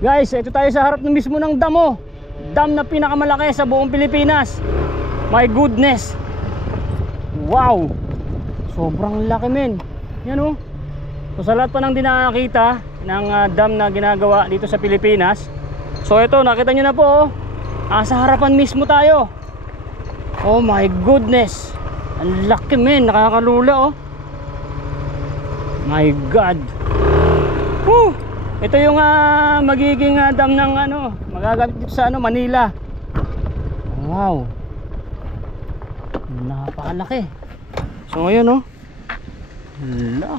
Guys, ito tayo sa harap ng mismo ng dam, oh. Dam na pinakamalaki sa buong Pilipinas. My goodness. Wow. Sobrang laki, men. Yan, oh. So sa lahat pa ng di nakakita ng dam na ginagawa dito sa Pilipinas, so ito, nakita nyo na po, oh. Sa harapan mismo tayo. Oh my goodness. Ang laki, men. Nakakalula, oh. My God. Woo! Ito yung magiging dam ng magagamit dito sa Manila. Wow. Napakalaki. So ngayon, oh. Hala.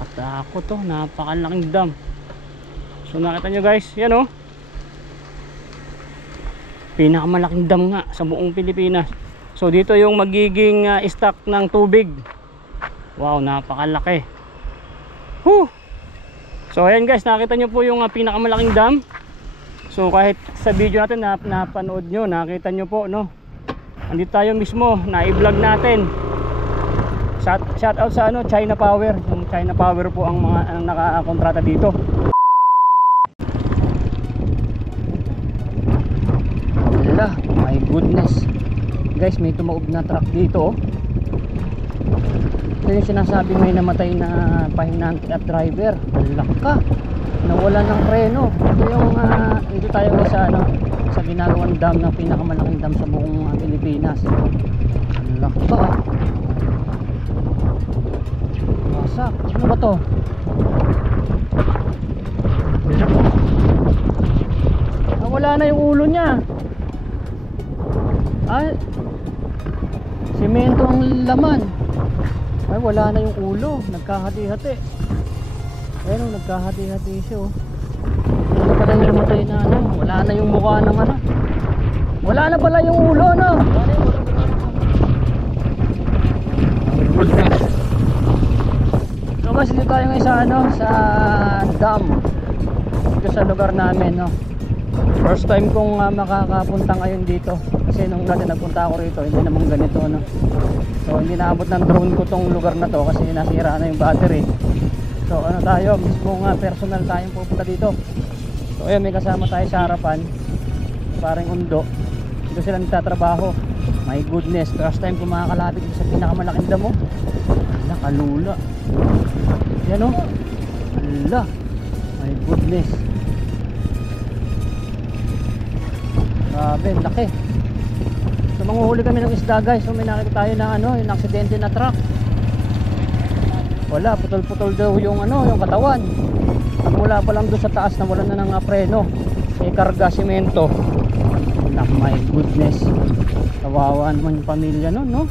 Katakot, oh. Napakalaking dam. So nakita nyo, guys, yan, oh. Pinakamalaking dam nga sa buong Pilipinas. So dito yung magiging stock ng tubig. Wow, napakalaki. Whew! So ayan, guys, nakita nyo po yung pinakamalaking dam. So kahit sa video natin napanood nyo, nakita nyo po, no? Andito tayo mismo, na-i-vlog natin. Shout out sa China Power. Yung China Power po ang mga nakakontrata dito. Wala, my goodness. Guys, may tumaob na truck dito, oh. Ito yung sinasabi, may namatay na pahinante at driver. Alak ka, nawala ng preno. Ito yung dito tayo sa sa ginagawang dam na pinakamalaking dam sa buong Pilipinas. Alak ka. Wasak. Ano ba to? Wala na yung ulo niya. Ay, semento ang laman. Ay, wala na yung ulo. Nagkahati-hati. Ayun, nagkahati-hati siya, oh. Ano pala yung namatay na wala na yung mukha ng wala na pala yung ulo, no? So guys, dito tayo ngayon sa sa dam. Dito sa lugar namin, no? First time kong makakapunta ngayon dito. Kasi nung dati nagpunta ako rito, hindi naman ganito, no? So hindi naabot ng drone ko tong lugar na to kasi nasira na yung battery. So tayo, mismo personal tayong pupunta dito. So ayun, may kasama tayo sa harapan, parang undo. Dito sila nagtatrabaho. My goodness, first time ko makakalapit dito sa pinakamalaking damo. Nakalula. Yan, oh. Hala. My goodness. Grabe, laki. So manguhuli kami ng isda, guys. So may nakita tayo na yung aksidente na truck. Wala, putol-putol daw yung yung katawan. At mula pa lang doon sa taas na wala na ng preno. May karga simento. My goodness. Kawawa naman yung pamilya nun, no?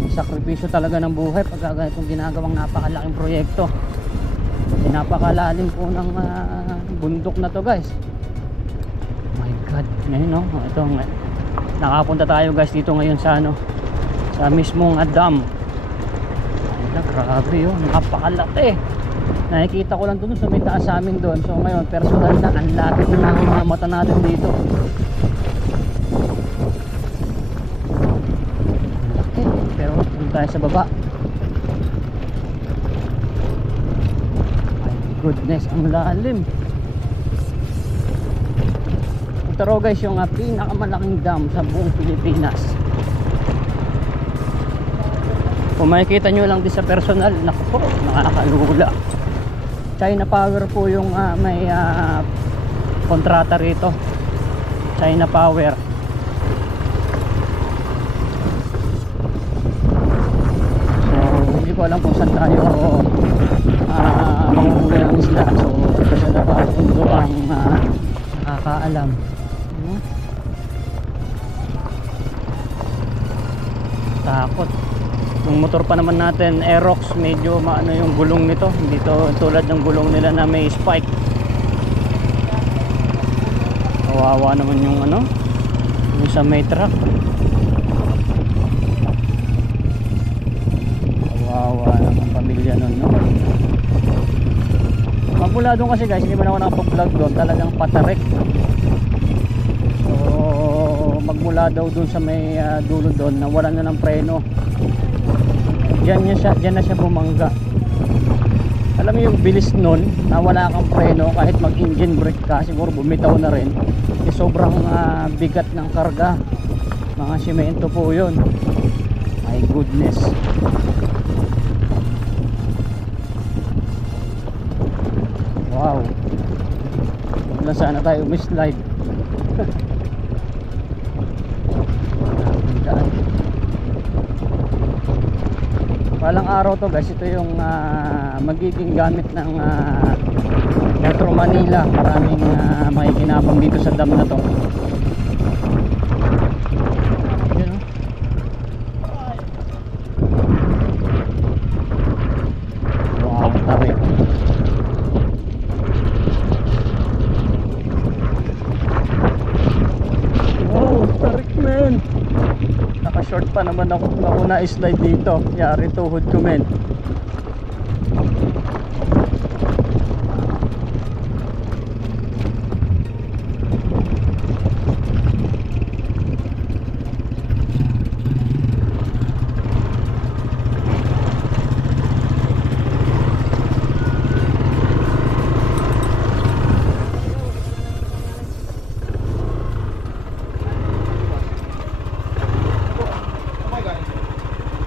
May sakripisyo talaga ng buhay pag ganitong ginagawang napakalaking proyekto. Napakalalim po ng bundok na to, guys. My God. Ngayon, no? Ito, nakapunta tayo, guys, dito ngayon sa sa mismong dam. Ay, grabe yun, napakalaki. Nakikita ko lang doon sa may taas sa amin doon. So ngayon, personal na, ang lapit na ng mga mata natin dito. Laki, pero punta tayo sa baba. My goodness, ang lalim. Ito guys, yung pinakamalaking dam sa buong Pilipinas. Kung makikita nyo lang din sa personal, naku po, nakakalula. China Power po yung may kontrata rito. China Power. So hindi ko alam kung saan tayo manguhuli ng isla. So kasi napapundo ang nakakaalam. Takot. Yung motor pa naman natin, Aerox, medyo maano yung gulong nito. Hindi to tulad ng gulong nila na may spike. Kawawa naman yung yung sa may truck. Kawawa naman pamilya nun, no? Magmula doon kasi, guys, hindi man ako nakapag-vlog doon, talagang patarik. So magmula daw doon sa may dulo doon, nawala na ng preno. Diyan na siya bumangga. Alam mo yung bilis nun na wala kang preno, kahit mag engine brake ka siguro bumitaw na rin. Sobrang bigat ng karga, mga simento po yun. My goodness. Wow, huwag lang sana tayo mislide. Palang araw to guys, ito yung magiging gamit ng Metro Manila. Maraming makikinabang dito sa dam na to. Yun, oh. Wow, tarik. Wow, tarik man. Naka-short pa naman ako na-slide dito. Yari tuhod ko men.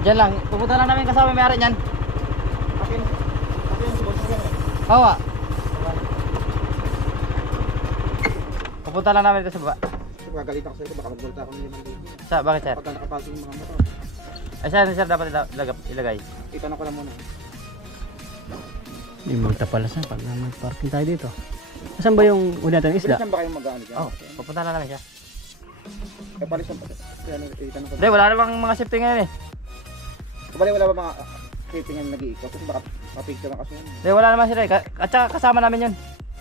Diyan lang, pupunta lang namin kasama may-ari niyan. Hawa. Pupunta lang namin dito sa baba. Gagalit ako sa ito, baka magbalta ako ng 5,000. Sa, bakit sir? Pagka nakapasok yung mga motor. Ay sir dapat ilagay. Itanong ko lang muna. May multa pala sa pag mag-parking tayo dito. Saan ba yung una natin isda? Saan ba kayong mag-ano dyan? Oh, pupunta lang namin siya. Eh, palisan pa. Itanong ko Hindi, wala namang mga safety ngayon eh. Kabali, wala ba mga safety nga nag-iikot? Kasi baka kapicture lang kasi yun. Hindi, wala naman sila eh. At saka kasama namin yun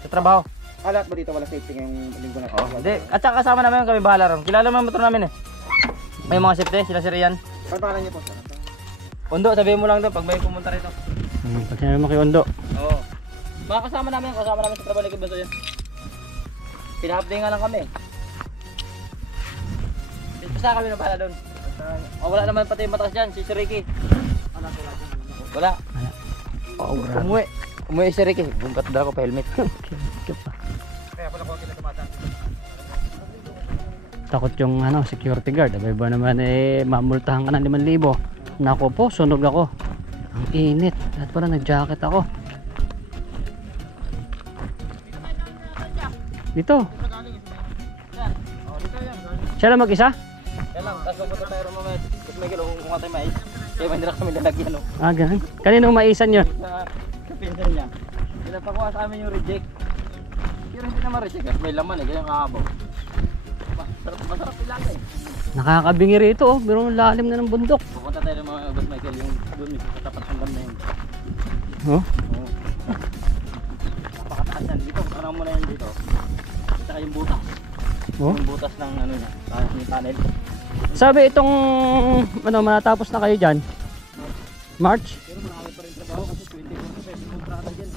sa trabaho. Ah, lahat ba dito wala safety ngayong linggo na? Oh, hindi, at saka kasama namin kami bahala ron. Kilala mo yung motor namin eh. May mga safety, sila si Rian. Ano pangalan niyo po? Undo, sabihin mo lang doon pag may pumunta rito. Pag sinabi mo kay Ondo. Oo. Mga kasama namin sa trabaho ni Kubanto yan. Pinahapdi nga lang kami. Basta kami na bahala doon. Wala naman pati yung mataas dyan, si Ricky. Wala. Oh, grabe. Umuwi si Ricky. Bumpat dala ko pa helmet. Kaya pala ko sila tumata. Takot yung security guard. Abay ba naman mamultahan ka ng 5,000. Nako po, sunog ako. Ang init. At parang nag-jacket ako. Dito. Siya lang mag-isa? Yan lang, tapos pupunta tayo rin mamaya. Tapos may kilo kung tayo mais. Kaya may nila kami lalagyan. Ah, ganun. Kanino maisan yun? Sa pinsan niya. Pinapakuha sa amin yung reject. Pero hindi naman reject. May laman eh, ganyan kahabaw. Masarap ilagay. Nakakabingi rito oh. Pero lalim na ng bundok. Pupunta tayo ng mga Boss Michael yung doon mismo sa tapat ng dam na yun. Oh? Oo. Napakataas yan. Dito, parang mo na yan dito. Kita kayong butas. Oh? Yung butas ng ano niya, yung tunnel. Sabi itong matapos na kayo dyan? March? Pero marami pa rin trabaho kasi 24 pesos yung kontrata dyan.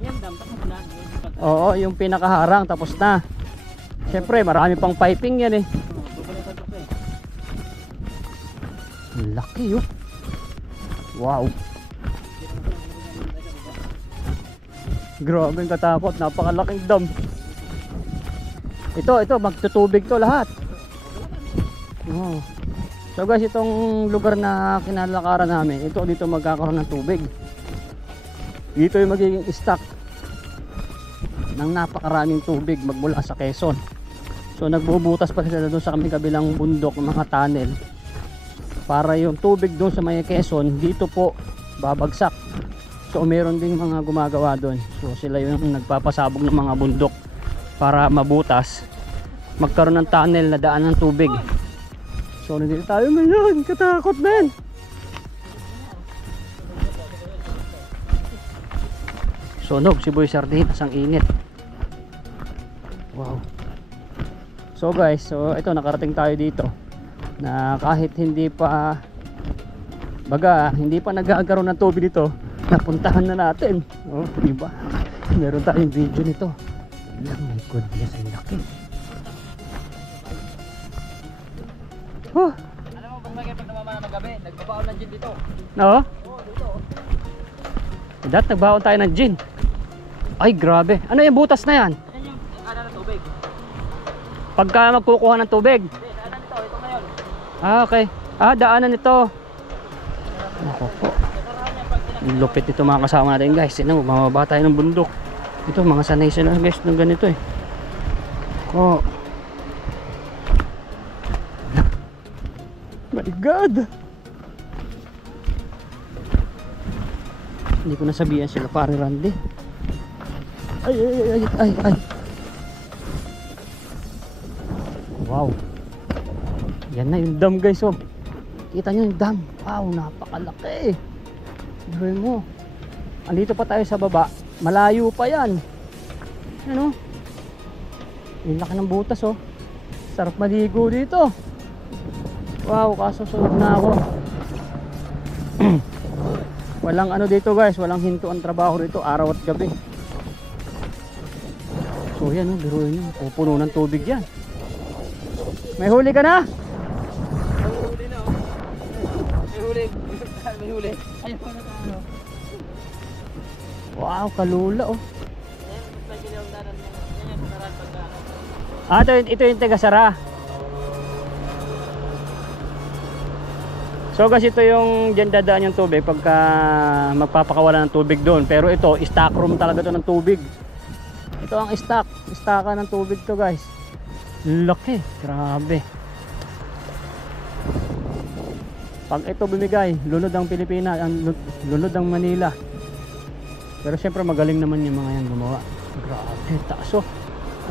Yan, dam, tapos na. Oo, yung pinakaharang tapos na. Siyempre marami pang piping yan eh. Ang laki oh. Wow. Grabe ang katapot, napakalaking dam. Ito magtutubig to lahat. Oh. So guys, itong lugar na kinalakaran namin, dito magkakaroon ng tubig. Dito yung magiging stock ng napakaraming tubig magmula sa Quezon. So nagbubutas pa sila doon sa kabilang bundok ng mga tunnel para yung tubig doon sa may Quezon dito po babagsak. So meron ding mga gumagawa doon. So sila yung nagpapasabog ng mga bundok para mabutas, magkaroon ng tunnel na daan ng tubig. So nandito tayo ngayon, katakot men. Sunog si Boy Sardinas, ang init. Wow. So guys, ito nakarating tayo dito na kahit hindi pa nagkakaroon ng tubig dito, napuntahan na natin. Oh, diba? Meron tayong video nito. Oh my goodness, ang laki. Alam mo, pag magiging pag namamana ng gabi, nagbabaon nagbaon ng gin dito. Oo? Oo, dito. Dat, nagbaon tayo ng gin. Ay, grabe. Ano yung butas na yan? Yan yung ano ng tubig. Pagka magkukuha ng tubig. Hindi, saan nito? Ito ngayon. Ah, okay. Ah, daanan ito. Ako po. Ang lupit ito mga kasama natin guys. Tignan mo, bumaba tayo ng bundok. Ito, mga sanay sila guys ng ganito eh. Oh. My God! Hindi ko nasabihan sila pare Randy. Ay, ay, ay, ay, ay. Wow. Yan na yung dam guys oh. Kita nyo yung dam. Wow, napakalaki. Gawin mo. Andito pa tayo sa baba. Malayo pa yan. Ano? Yung laki ng butas oh. Sarap maligo dito. Wow, kasusunod na ako. Walang ano dito guys. Walang hinto ang trabaho dito. Araw at gabi. So yan oh. Biruin nyo. Pupuno ng tubig yan. May huli ka na? May huli na oh. May huli. May huli. Ayun pa na tayo. Wow, kalula oh. Ayan, may ginaw na rin. Ayan, naran pagka. Ah, ito yung taga-sara. So guys, ito yung dyan dadaan yung tubig pagka magpapakawala ng tubig doon. Pero ito, stock room talaga to ng tubig. Ito ang stocka ng tubig to guys. Laki, grabe. Pag ito bumigay, lunod ang Pilipinas, lunod ang Manila. Pero syempre magaling naman yung mga yan gumawa. Grabe, taas oh.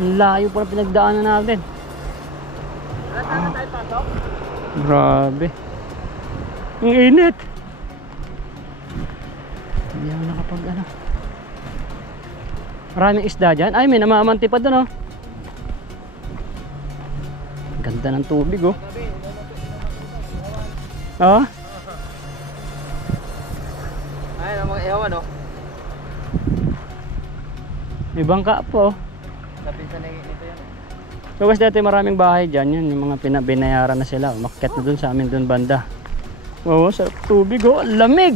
Ang layo pa na pinagdaanan natin. Saan tayo pasok? Grabe. Ang init. Hindi ako nakapag ano. Maraming isda dyan. Ay, may namamanti pa doon oh. Ganda ng tubig oh. Oh? Ay, ang mga ewan oh. May bangka po. Napinsan na ito yan. So guys, dati maraming bahay dyan. Yan, yung mga binayaran na sila. Umakyat na dun sa amin dun banda. Wow, sa tubig oh. Lamig!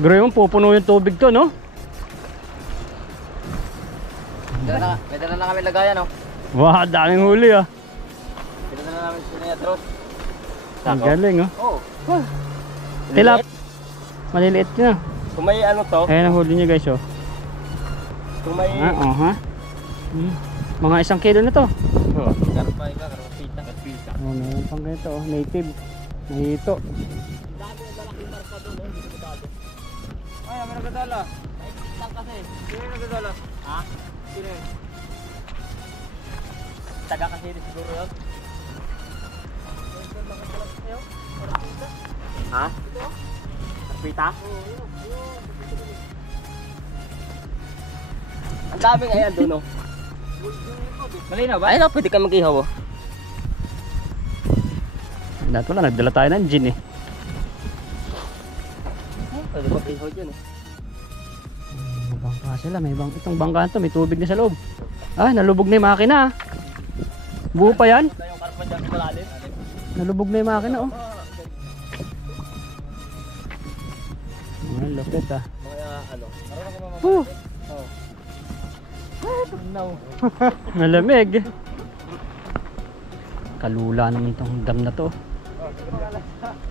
Grabe mo, pupuno yung tubig to, no? May dala na kami lagayan oh. Wow, daming huli ah. Pinadala na namin sinayatros. Ang galing oh. Oo. Tilap. Maliliit na. Kung may ano to, Ayan ang huli niya guys oh. kung may... Oh ha. Mga 1 kilo na to. Karpa ka, karpita. Karpita. Oh, meron pang ganito oh. Native. Nahito. Dami ang malaking marka doon oh. Ay, may nagadala. Ay, lang kasi. Sino yung nagadala? Ha? Sino yun? Taga kasi siguro yun. Ha? Karpita? Ang daming ayan doon oh. Malinaw ba? Ay no, pwede ka mag-ihaw oh. Dato lang, nagdala tayo ng gin eh. Pwede mag-ihaw dyan eh. May bangka sila, itong bangka to, may tubig na sa loob. Ah, nalubog na yung makina ah. Buo pa yan? Ito yung karpa dyan sa malalim. Nalubog na yung makina oh. Ang lupit ah. Mga ano. Marunong ka mamamalit? Woo! Oo. No. Malamig. Kalula naman tong dam na to.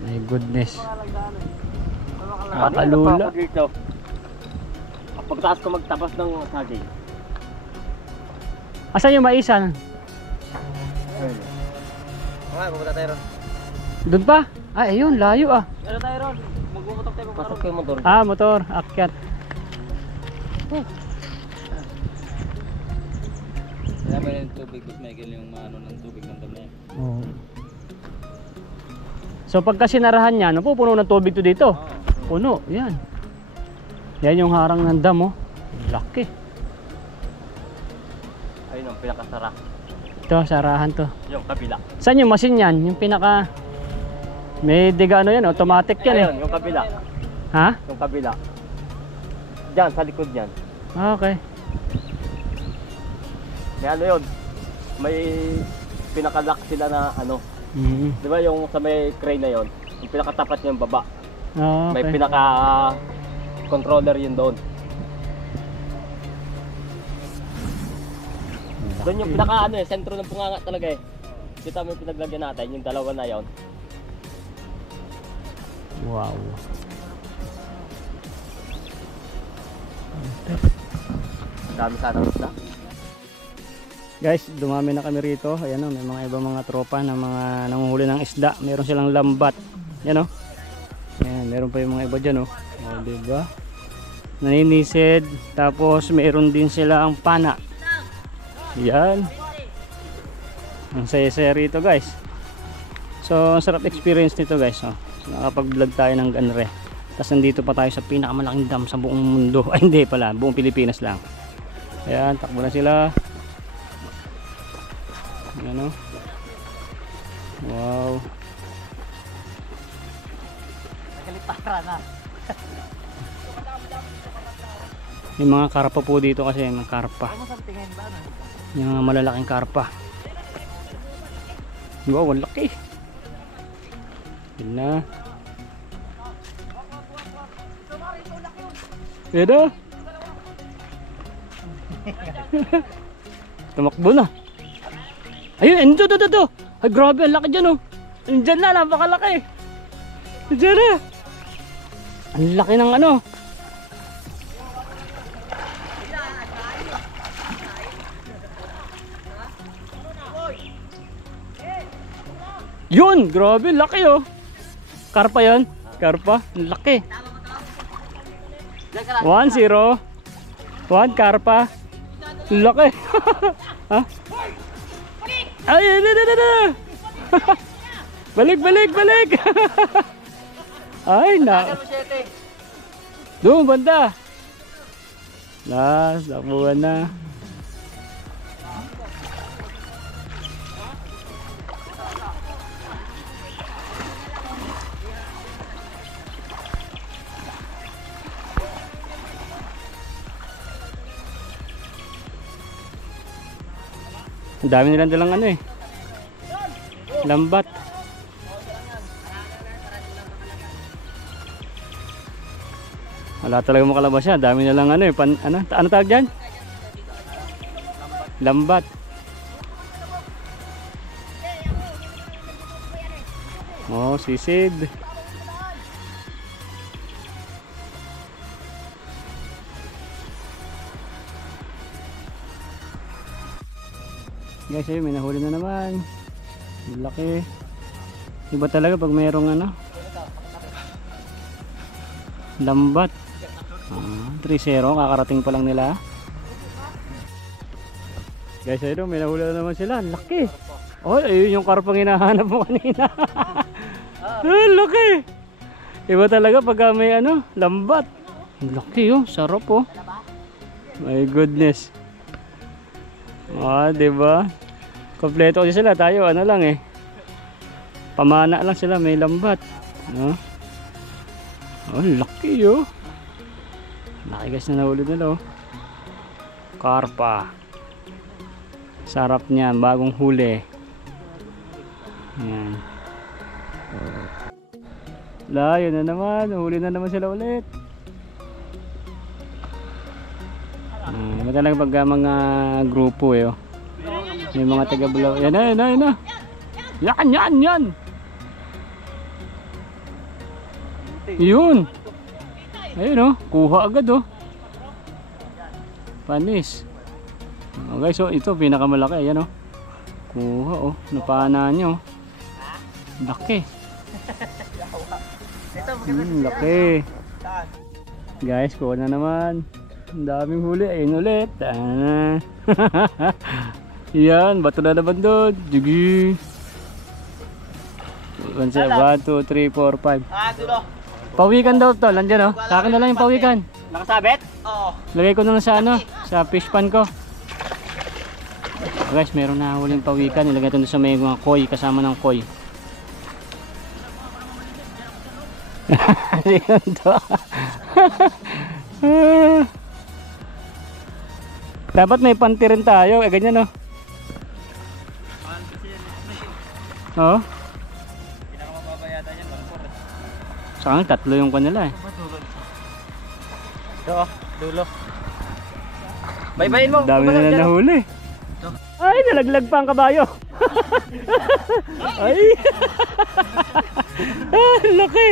My goodness. Kalula. Dito. Pagtaas ko magtabas ng saging. Asan yung maisan? Okay, pupunta tayo ron. Doon pa? Ah, ayun, layo ah. Ano tayo ron? Magbubutok tayo pasok yung motor. Ah, motor, akyat. Kaya may tubig, Boss Michael, yung ano ng tubig ng dam na yan. Oh. So pagka sinarahan niya, napupuno ng tubig to dito. Puno, yan. Yan yung harang ng dam oh. Laki. Ayun ang pinakasara. Ito, sarahan to. Yung kabila. Saan yung machine yan? Yung pinaka... May diga ano yan, automatic yan eh. Ayun, yung kabila. Ha? Yung kabila. Diyan, sa likod yan. Ah, okay. May ano yun. May pinakalock sila na ano. Mm. Di ba yung sa may crane na yon, yung pinakatapat niya yung baba. Ah, May okay. pinaka-controller yun doon. Doon yung pinaka ano eh, sentro ng bunganga talaga eh. Kita mo yung pinaglagyan natin, yung dalawa na yon. Wow. Dami sana isda. Guys, dumami na kami rito. Ayan o, may mga ibang mga tropa na mga nanguhuli ng isda. Meron silang lambat. Yan o. Ayan, meron pa yung mga iba dyan o. O, diba? Naninisid. Tapos meron din sila ang pana. Yan. Ang saya-saya rito guys. So, ang sarap experience nito guys. O. So, nakapag-vlog tayo ng ganre. Tapos nandito pa tayo sa pinakamalaking dam sa buong mundo. Ay hindi pala, buong Pilipinas lang. Ayan, takbo na sila. Ayan o. Wow. Nagalipara na. Yung mga karpa po dito kasi, yung mga karpa. Ano sa tingin ba? Yung mga malalaking karpa. Wow, ang laki. Yun na. Yun na. Tumakbo na. Ayun, ito. Ay, grabe, ang laki dyan oh. Andyan na, napakalaki. Andyan na. Ang laki ng ano. Yun, grabe, laki oh. Karpa yun. Karpa, ang laki. 1-0. 1 karpa. Ang laki. Ha? Ay, balik. Ay, na. Doon, banda. Takbuhan na. Ang dami nilang dalang ano eh. Lambat. Wala talaga makalabas yan. Dami nilang ano eh. Ano tawag dyan? Lambat. Oh, sisid. Guys, ayun, may nahuli na naman. Laki. Iba talaga pag mayroong ano, lambat. 3-0, kakarating pa lang nila. Guys, ayun, may nahuli na naman sila. Laki. Oh, ayun yung karpang hinahanap mo kanina. Laki. Iba talaga pag may ano, lambat. Laki oh, sarap oh. My goodness. Diba? Kompleto kasi sila, tayo ano lang eh. Pamana lang sila, may lambat. No? Oh, laki oh. Laki guys na nahuli nila oh. Karpa. Sarap niyan, bagong huli. Ayan. Yun na naman, huli na naman sila ulit. Iba talaga pag mga grupo eh oh. May mga taga-bulaw. Yan na. Yan. Yun. Ayun oh, kuha agad oh. Panis. Oh, guys, so ito pinakamalaki, ayan oh. Kuha oh, napana nyo. Laki. Laki. Guys, kuha na naman. Ang daming huli, ayun ulit. Yan, bato na naman doon. Jugi. 1, 2, 3, 4, 5. Pawikan daw to, nandiyan oh. Sa akin na lang yung pawikan. Nakasabit? Oo. Lagay ko na lang sa ano, sa fish pan ko. Guys, meron na huling pawikan. Nilagay ito sa may mga koi, kasama ng koi. Yun to. Dapat may panty rin tayo, ganyan oh. Oh. Saka tatlo yung kanila eh. Ito, dulo. Baybayin mo. Dami kumbaga, na dyan, oh. nahuli. Ay, nalaglag pa ang kabayo. Ay. Laki.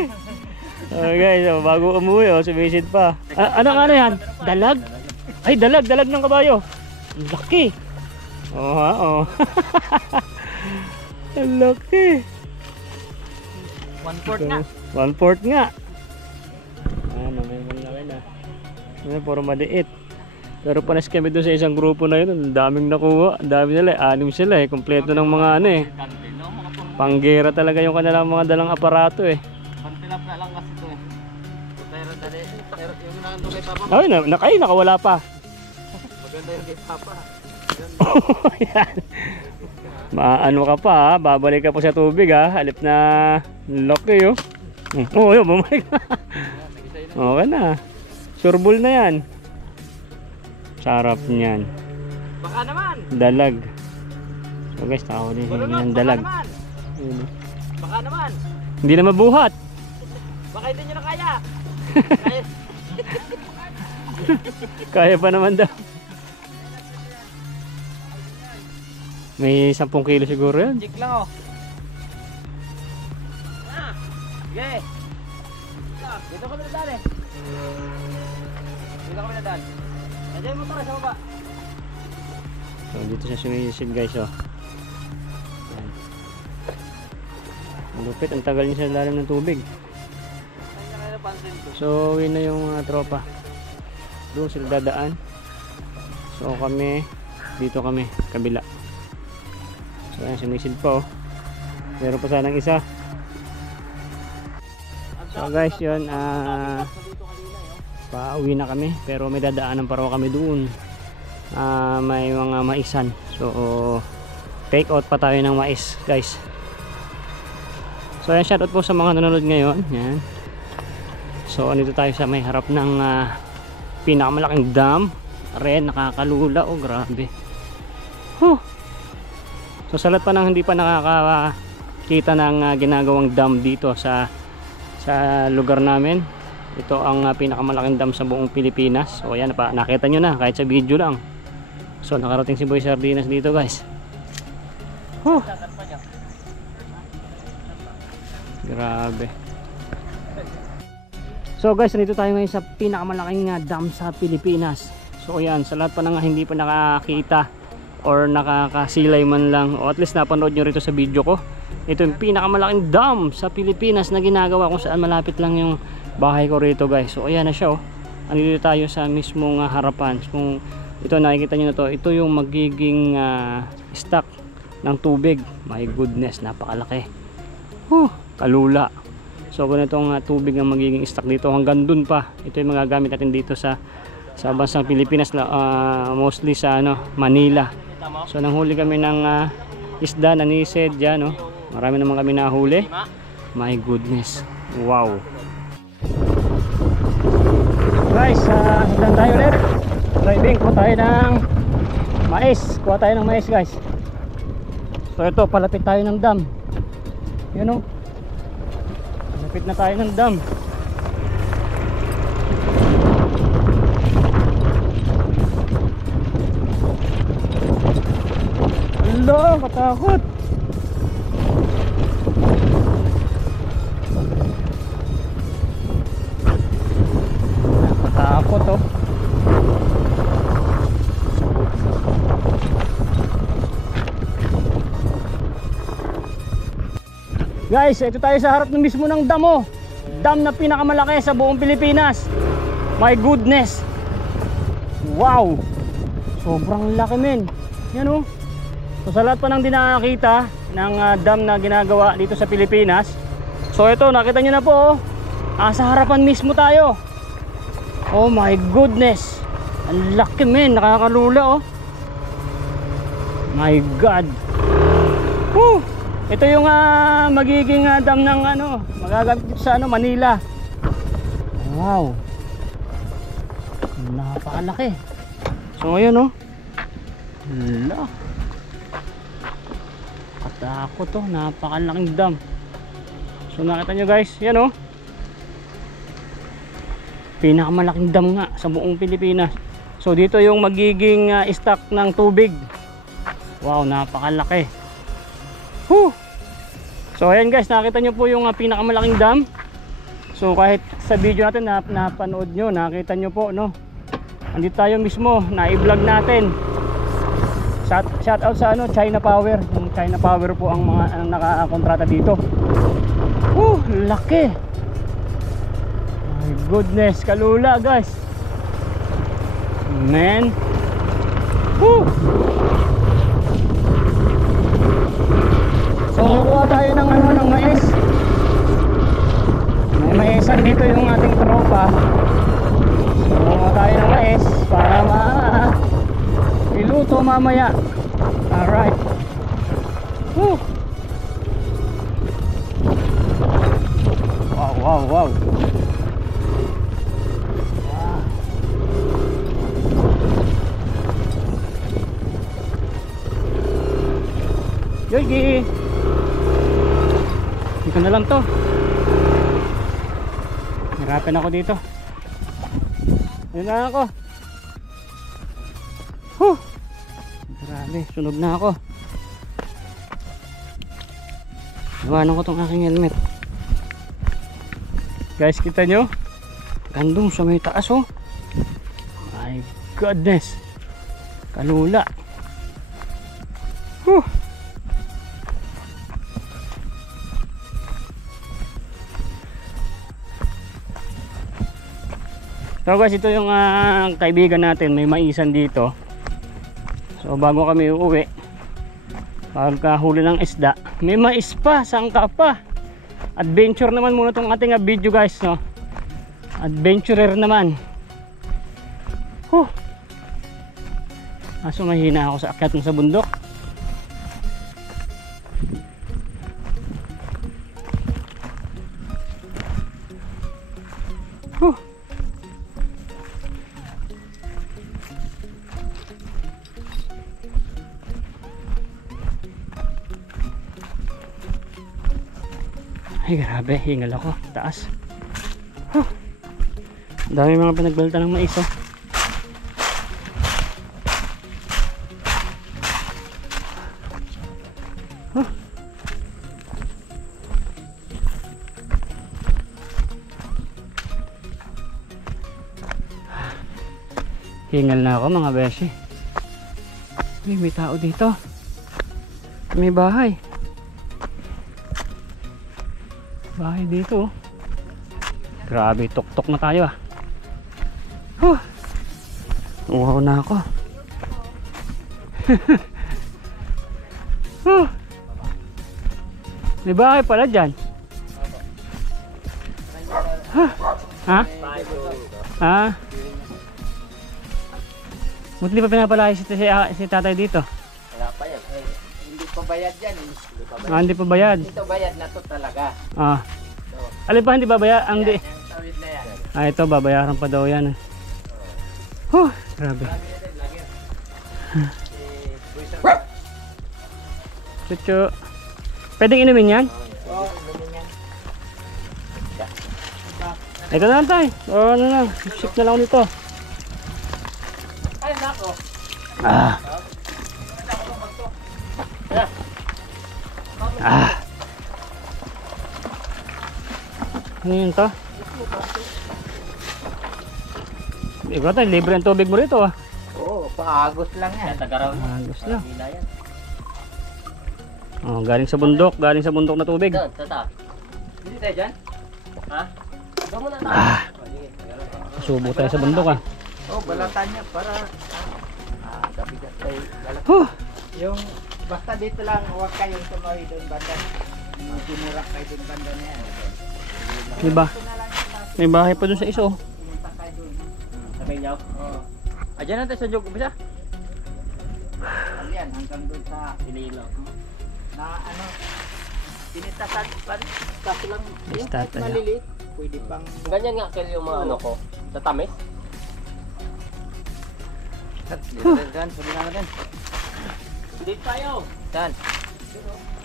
Okay guys, so, bago umuwi sumisid pa. Ano yan? Dalag? Ay, dalag ng kabayo. Laki. Oo ha, oo. Ang laki. 1/4 nga. 1/4 nga. Ano, may malaki na. Ano, puro maliit. Pero panas kami doon sa isang grupo na yun. Ang daming nakuha. Ang dami nila. 6 sila eh. Kompleto ng mga ano eh. Panggera talaga yung kanilang mga dalang aparato eh. Pantilap na lang kasi ito eh. Pero dali. Pero yung nakandong kay Papa. Ay, nakawala pa. Maganda yung kay Papa. Yan. Maano ka pa ha. Babalik ka pa sa tubig ha. Halip na laki oh. Oo, yun. Bumalik na. Okay na. Surbol na yan. Sarap niyan. Baka naman. Dalag. So guys, nakahuli ng dalag. Ayun. Baka naman. Hindi na mabuhat. Baka hindi nyo na kaya. Kaya. Kaya pa naman daw. May 10 kilo siguro yan. Jig lang oh. Sige. Dito kami na dali. Dito kami na dali. Nandiyan mo tara sa baba. So dito siya sumisid guys oh. Yan. Malupit, ang tagal niya sa lalim ng tubig. So uwi na yung tropa. Doon sila dadaan. So kami, dito kami, kabila. So ayan, sumisid pa oh. Meron pa sanang isa. So guys, yun pauwi na kami, pero may dadaanan pa raw kami doon. May mga maisan. So take out pa tayo ng mais guys. So ayan, shoutout po sa mga nanonood ngayon. Yan. So andito tayo sa may harap ng pinakamalaking dam. Ren, nakakalula. Oh grabe. So sa lahat pa nang hindi pa nakakakita ng ginagawang dam dito sa lugar namin, ito ang pinakamalaking dam sa buong Pilipinas. So ayan, nakita nyo na kahit sa video lang. So nakarating si Boy Sardinas dito guys. Grabe. So guys, nandito tayo ngayon sa pinakamalaking dam sa Pilipinas. So ayan, sa lahat pa na hindi pa nakakita or nakakasilay man lang, o at least napanood nyo rito sa video ko, ito yung pinakamalaking dam sa Pilipinas na ginagawa kung saan malapit lang yung bahay ko rito guys. So ayan na siya oh. Andito tayo sa mismong harapan. Kung ito nakikita nyo na to, ito yung magiging stock ng tubig. My goodness, napakalaki. Kalula. So ganitong tubig ang magiging stock dito hanggang dun pa. Ito yung magagamit natin dito sa bansang Pilipinas, mostly sa Manila. So nanghuli kami ng isda na nised dyan oh. Marami naman kami nahuli. My goodness. Wow. Guys, saan tayo ulit? Driving po tayo ng mais. Kuha tayo ng mais guys. So ito, palapit tayo ng dam. Yun o. Palapit na tayo ng dam. Hello, katakot. Takot oh. Guys, ito tayo sa harap ng mismo ng dam oh. Dam na pinakamalaki sa buong Pilipinas. My goodness. Wow. Sobrang laki men. Yan oh. So sa lahat pa nang di nakakita ng dam na ginagawa dito sa Pilipinas. So ito, nakita nyo na po oh. Sa harapan mismo tayo. Oh my goodness. Ang laki men, nakakalula oh. My God. Ito yung magiging dam ng magagamit dito sa Manila. Wow. Napakalaki. So ngayon oh. Hala. Katakot oh, napakalaking dam. So nakita nyo guys, yan oh. Pinakamalaking dam nga sa buong Pilipinas. So dito yung magiging stock ng tubig. Wow, napakalaki. Whew! So ayan guys, nakita nyo po yung pinakamalaking dam. So kahit sa video natin napanood nyo, nakita nyo po, no? Andito tayo mismo, na-i-vlog natin. Shout out sa China Power. Yung China Power po ang mga nakakontrata dito. Laki. My goodness, kalula guys. Man. So kukuha tayo ng ng mais. May maisan dito yung ating tropa. So kukuha tayo ng mais para iluto mamaya. Alright. Wow. Yogi. Dito na lang to. Hirapan ako dito. Ayun na ako. Grabe, sunog na ako. Iwanan ko tong aking helmet. Guys, kita nyo? Gandong sa may taas, oh. My goodness. Kalula. So guys, ito yung kaibigan natin, may maisan dito. So bago kami uuwi, pagkahuli ng isda, may mais pa, sangka pa. Adventure naman muna tong ating video guys, no? Adventurer naman. Kaso mahina ako sa akyat ng sa bundok. Ay grabe, hingal ako, taas. Ang dami mga pinagbalta ng mais, oh. Hingal na ako mga beshi. May tao dito. May bahay. Bahay dito, oh. Grabe, tuktok na tayo, ah. Uhaw na ako. May bahay pala dyan. Ha? Buti di pa pinapalaya si tatay dito? Wala pa yan. Hindi pa bayad yan. Hindi pa bayad. Ito bayad na to talaga. Alin pa hindi babayad? Ang di. Yung tawid na yan. Ito babayaran pa daw yan. Grabe. Chuchu. Pwedeng inumin yan? Oo, inumin yan. Ito na lang tayo. Ano lang. Shift na lang nito. Ay, nako. Ano yun to? Ikaw tayo, libre ang tubig mo rito, ah. Oo, paagos lang yan. Tagaraw na. Agos lang. Hila yan. Galing sa bundok na tubig. Doon, sa taas. Hindi tayo dyan? Ha? Doon muna tayo. Subo tayo sa bundok, ah. Oo, balatan niya para gabi-gabi tayo. Yung, basta dito lang, huwag kayong tumawi doon banda. Timurak kayo doon banda na yan. Diba? May bahay pa dun sa iso. Pumunta kayo doon. Sa Benyaw? Oo. Diyan natin sa Jog Umpisa? Yan, hanggang doon sa Iloilo. Na ano, tinitasan pa. Kaso lang, yung kahit Tatay. maliliit, pwede pang... Ganyan nga kayo yung mga ano ko, sa tamis. Dito sabi na natin. Dito tayo. Saan?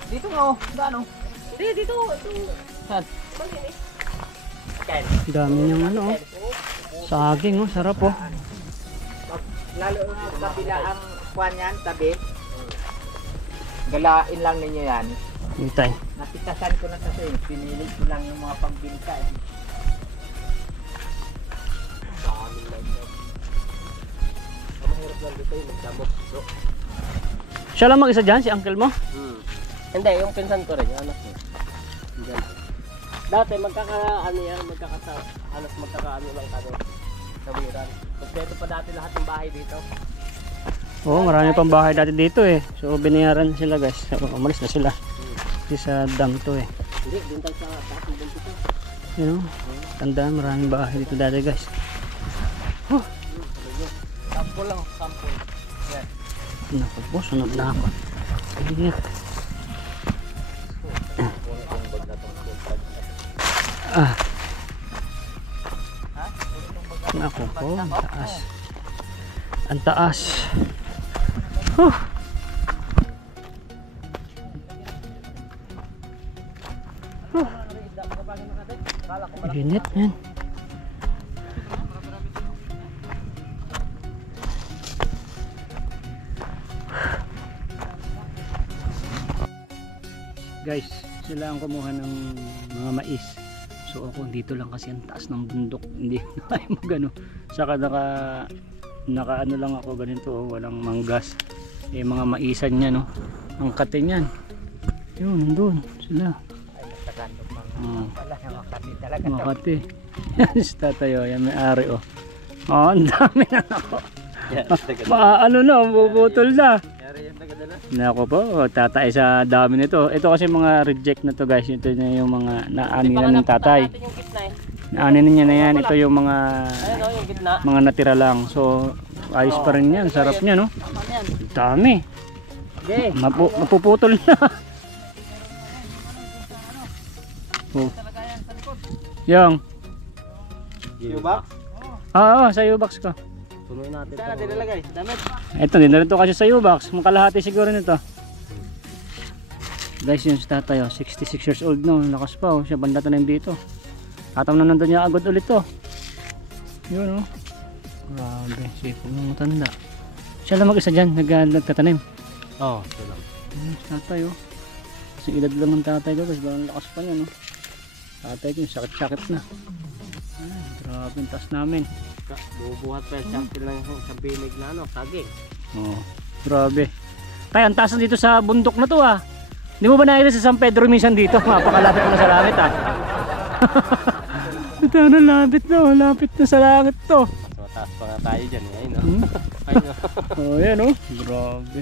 Dito nga oh, saan oh? Hindi, dito. Saan? Saan? Dami niyang ano, oh. Saging, oh, sarap oh. Lalo na sa kabila ang kuwan yan, tabi. Galain lang ninyo yan. Hintay. Napitasan ko na kasi, pinili ko lang yung mga pangbinta eh. Siya lang mag-isa dyan, si uncle mo? Hindi, yung pinsan ko rin, yung anak ko. Diyan. Dati magkakaano yan, halos magkakaano lang kami. Sawiran. Kompleto pa dati lahat ng bahay dito. Oo, marami pang bahay dati dito eh. So binayaran sila guys. So, umalis na sila. Kasi sa dam to eh. Hindi, din tayo sa taas ng bunti ko. Yun know, tandaan maraming bahay dito dati guys. Sample lang, sample. Yan. Naku po, sunod na ako. Ingat. Naku po, ang taas. Ang taas. Huh. Init yan. Guys, sila ang kumuha ng mga mais. So ako dito lang kasi ang taas ng bundok. Hindi ay magano. Saka naka ano lang ako ganito, walang manggas. Eh mga maisan niya no. Ang kate niyan. Yun, nandun sila. Ay, nagtagandog mga pala, yung Makati talaga. Makati. Yan si tatayo, yan may ari oh. Oh, ang dami na ako. Ano na, bubutol na. Nako po, tatay sa dami nito. Ito kasi mga reject na to guys. Ito na yung mga naaninan ng tatay. Naanin niya na yan. Ito yung mga yung gitna. mga natira lang. So ayos pa rin yan. Sarap niya no. Dami. Mapuputol na. Oh. Yang. Yubak? Oo, sa U-box ko. Punuin natin. Saan natin nilagay? Damit. Ito, dinarito kasi sa U-box. Makalahati siguro nito. Guys, yun si tatay, 66 years old no. Lakas pa, siya banda tanim dito. Atam na nandun niya agad ulit to. Yun oh. Grabe, sipag ng matanda. Siya lang mag-isa dyan, nagtatanim. Oo, ito lang. Si tatay oh. Kasi edad lang ng tatay ko, kasi parang lakas pa niya no. Tatay ko, sakit-sakit na. Ay, grabe yung taas namin. Bubuhat pa yung champion lang yung sabinig na ano, saging. Oh, grabe. Tay, ang taas na dito sa bundok na to ah. Hindi mo ba nakita sa San Pedro minsan dito? Mapakalapit mo na sa langit ah. Ito na, lapit na, lapit na sa langit to. So, taas pa nga tayo dyan. Ayun o. Hmm? Ayun o. Oh, yan oh. Grabe.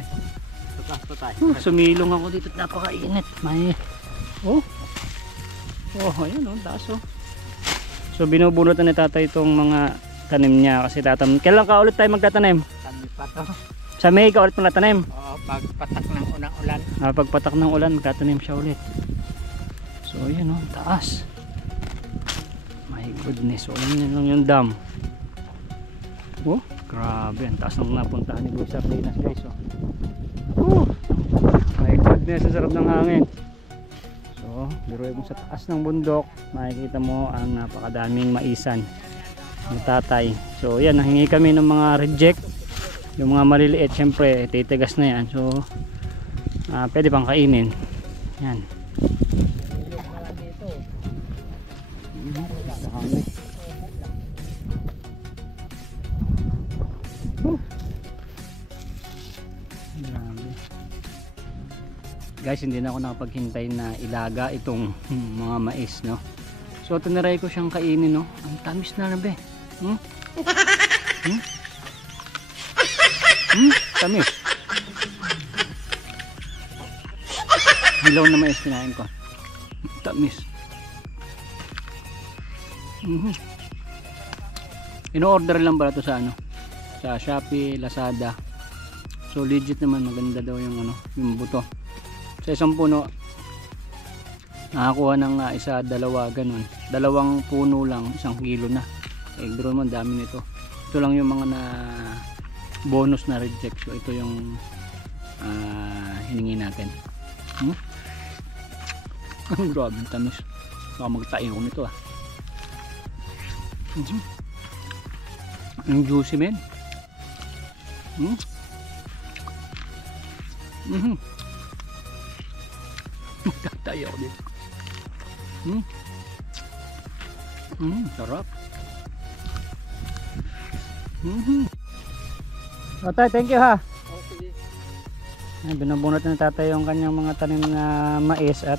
So, taas pa tayo. Sumilong ako dito at napakainit. May... Oh. Oh, ayun oh, taas oh. So binubunutan ni tatay itong mga tanim niya kasi tatam. Kailan ka ulit tayo magtatanim? Sabi pa to. Sa May ka ulit magtatanim? Oo, pagpatak ng unang ulan. Pagpatak ng ulan magtatanim siya ulit. So yan oh, taas. My goodness, so yan lang yung dam. Oh, grabe, ang taas ng napuntahan ni Boy Sardinas guys oh. Oh, my goodness, ang sarap ng hangin. So, biruin mo sa taas ng bundok, makikita mo ang napakadaming maisan ng tatay. So, yan, nahingi kami ng mga reject. Yung mga maliliit, syempre, titigas na yan. So, pwede pang kainin. Yan. Guys, hindi na ako nakapaghintay na ilaga itong mga mais, no? So, tinaray ko siyang kainin, no? Ang tamis na be. Hmm? Hmm? Hmm? Tamis. Hilaw na mais kinain ko. Tamis. In-order lang pala ito sa ano? Sa Shopee, Lazada. So, legit naman. Maganda daw yung ano, yung buto. Sa isang puno nakakuha ng isa, dalawa, ganun. Dalawang puno lang, 1 kilo na. Bro mo, dami nito. Ito lang yung mga na bonus na reject. So ito yung hiningi natin. Ang grabe, tamis. Baka magtayo ko nito ah. Ang juicy, men. Magtatay ako dito. Sarap. Tatay, thank you ha. Ay, binubunot na tatay yung kanyang mga tanim na mais at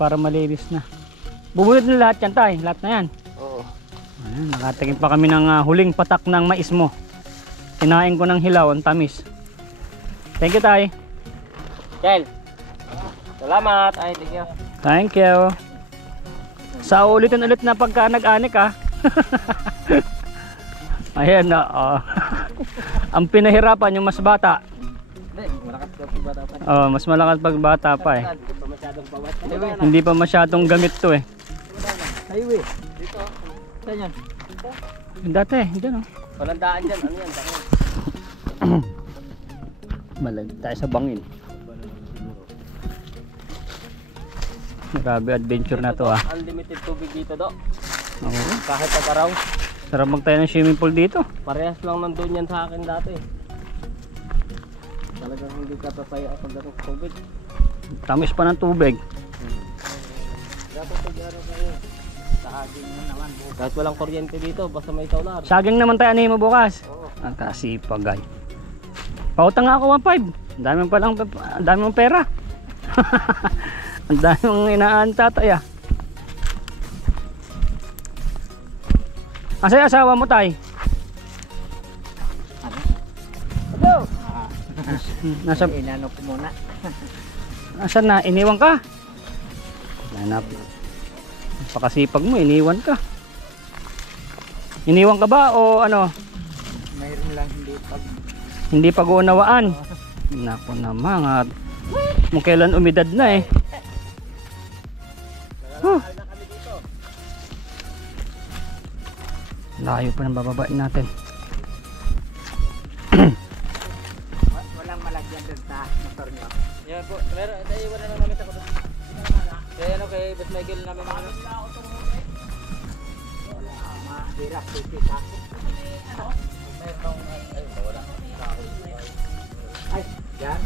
para malinis na. Bubunot na lahat yan, tay. Lahat na yan. Oo. Ayan, nakatingin pa kami ng huling patak ng mais mo. Kinain ko ng hilaw, ang tamis. Thank you, tay. Kel. Salamat. Ay, thank you. Thank you. Sa ulitin ulit na pagka nag-anik ha. Ayan na. Ang pinahirapan yung mas bata. Hindi, malakas daw pag bata pa. Mas malakas pag bata pa eh. Hindi pa masyadong pawat. Hindi pa masyadong gamit to eh. Highway. Dito. Saan yan? Yung dati, dyan oh. Walang daan dyan. Ano yan? Daan. Malag tayo sa bangin. Grabe adventure na to ah. Unlimited tubig dito do. Oo. Kahit pag-araw. Sarap magtayo ng swimming pool dito. Parehas lang nandun yan sa akin dati. Talagang hindi ka papaya pagdating sa tubig. Tamis pa ng tubig. Dapat pag-araw kayo. Sahagin mo naman. Kahit walang kuryente dito, basta may solar. Saging naman tayo ano mo bukas. Oo. Ang kasipag ay. Pautang nga ako 1.5. Ang dami mong pera. Ang dami mong inaanta tatay ah. Asa yung asawa mo tay? Hello. Nasa, Inano ko muna. Nasaan na? Iniwan ka? Hanap. Pakasipag mo, iniwan ka. Iniwan ka ba o ano? Mayroon lang Hindi pag-uunawaan. Naku naman nga. Kung kailan umidad na eh. Layo pa ng bababain natin. walang malagyan doon sa motor nyo. Yan po. Pero iwan na lang namin sa kuto. Kaya ano kay Boss Michael namin mga Mahirap dito sa ako. Ay, yan.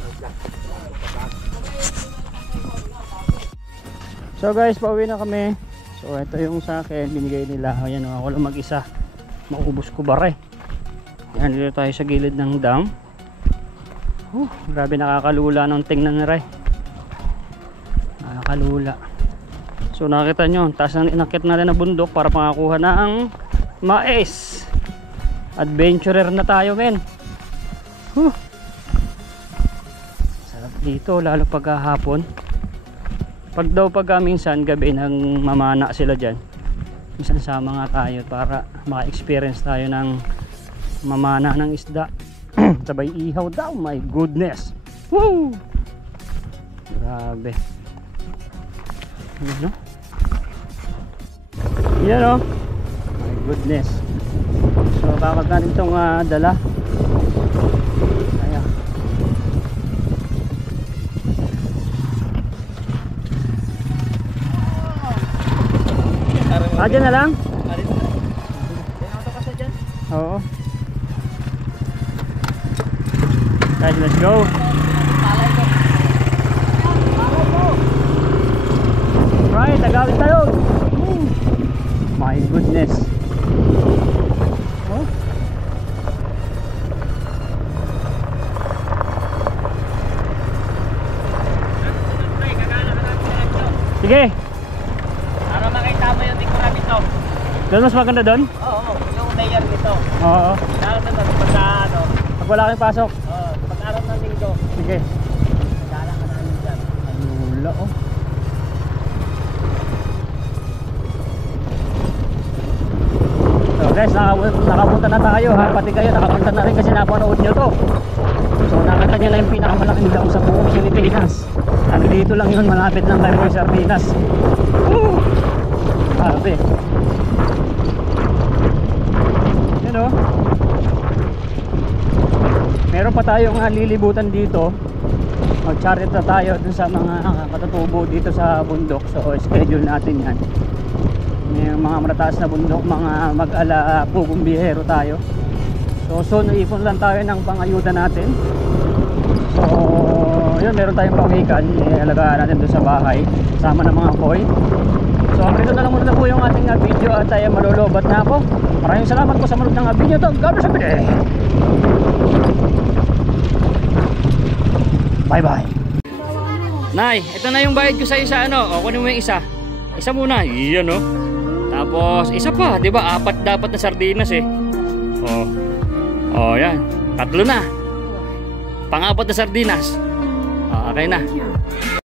So guys, pauwi na kami. So ito yung sa akin, binigay nila. Ayan, ako lang mag-isa. Maubos ko bare. Yan, dito tayo sa gilid ng dam. Grabe, nakakalula ng tingnan na rin. Nakakalula. So nakita nyo, taas na inakit na rin na bundok para makakuha ng mais. Adventurer na tayo, men. Sarap dito, lalo pagkahapon. Pag minsan gabi nang mamana sila dyan, minsan sama nga tayo para maka-experience tayo ng mamana ng isda. Sabay ihaw daw, my goodness. Woo! Grabe. Ano? Yan o. My goodness. So kakag natin itong dala. Ayan. Dyan na lang? Oo. Guys, let's go. Right, agawin tayo. My goodness. Oh. Sige. para makita mo yung tikura nito. Doon mas maganda doon? Oo, yung layer nito. Oo. Dapat na pagka ano. Pag wala kang pasok. Oo, pag-araw ng linggo. Sige. Dala ka namin dyan. Lula oh. So guys, nakapunta na tayo ha. Pati kayo nakapunta na rin kasi napanood nyo to. So nakita nyo na yung pinakamalaking daw sa buong Pilipinas. Ano dito lang yun, malapit lang tayo sa Sardinas. Woo! Sabi. Yan o. Meron pa tayong lilibutan dito. Mag-charter na tayo dun sa mga katutubo dito sa bundok. So schedule natin yan. May mga mga matataas na bundok, mga mag-ala pugong biyahero tayo. So soon ipon lang tayo ng pangayuda natin. So yun, meron tayong pangikan, ialagaan natin doon sa bahay sama ng mga koy. So hanggang dito na lang muna po yung ating video at tayo malulubat na ako. Maraming salamat po sa manood ng video to. God bless everybody. Bye bye. Nay, ito na yung bayad ko sa isa, ano? O, kunin mo yung isa. Isa muna. Iyan, no? Tapos, isa pa. Diba? 4 dapat na sardinas, eh. O. O, yan. 3 na. Pang-4 na sardinas. O, okay na.